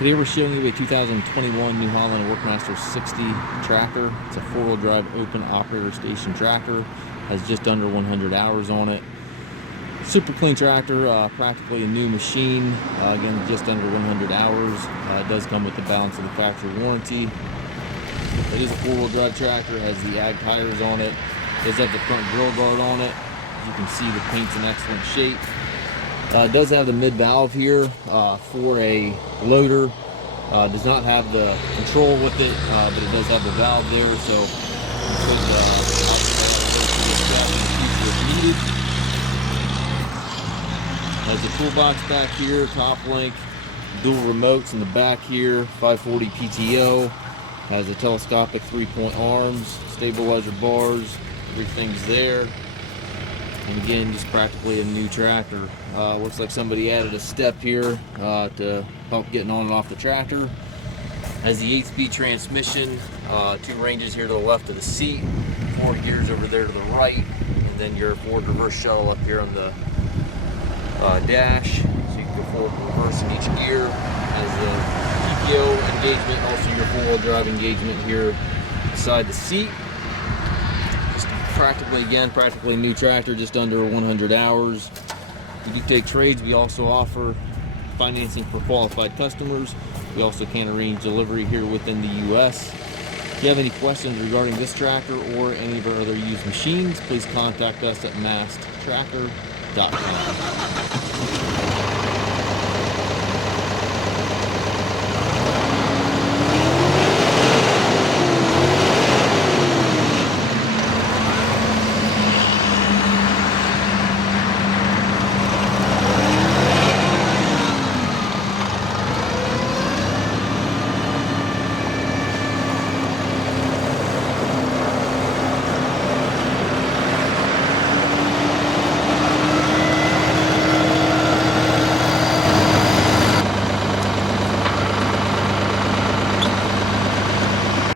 Today we're showing you a 2021 New Holland Workmaster 60 tractor. It's a four-wheel drive open operator station tractor. Has just under 100 hours on it. Super clean tractor, practically a new machine. Again, just under 100 hours. It does come with the balance of the factory warranty. It is a four-wheel drive tractor. It has the ag tires on it. It does have the front grill guard on it. As you can see, the paint's in excellent shape. It does have the mid valve here for a loader. Does not have the control with it, but it does have the valve there, so you could if needed. Has a toolbox back here, top link, dual remotes in the back here, 540 PTO. Has a telescopic 3-point arms, stabilizer bars, everything's there. And again, just practically a new tractor. Looks like somebody added a step here to help getting on and off the tractor. Has the 8-speed transmission, 2 ranges here to the left of the seat, 4 gears over there to the right, and then your forward reverse shuttle up here on the dash, so you can go forward and reverse in each gear. Has the PTO engagement, also your four-wheel drive engagement here beside the seat. Practically new tractor, just under 100 hours. We do take trades. We also offer financing for qualified customers. We also can arrange delivery here within the U.S. If you have any questions regarding this tractor or any of our other used machines, please contact us at masttracker.com.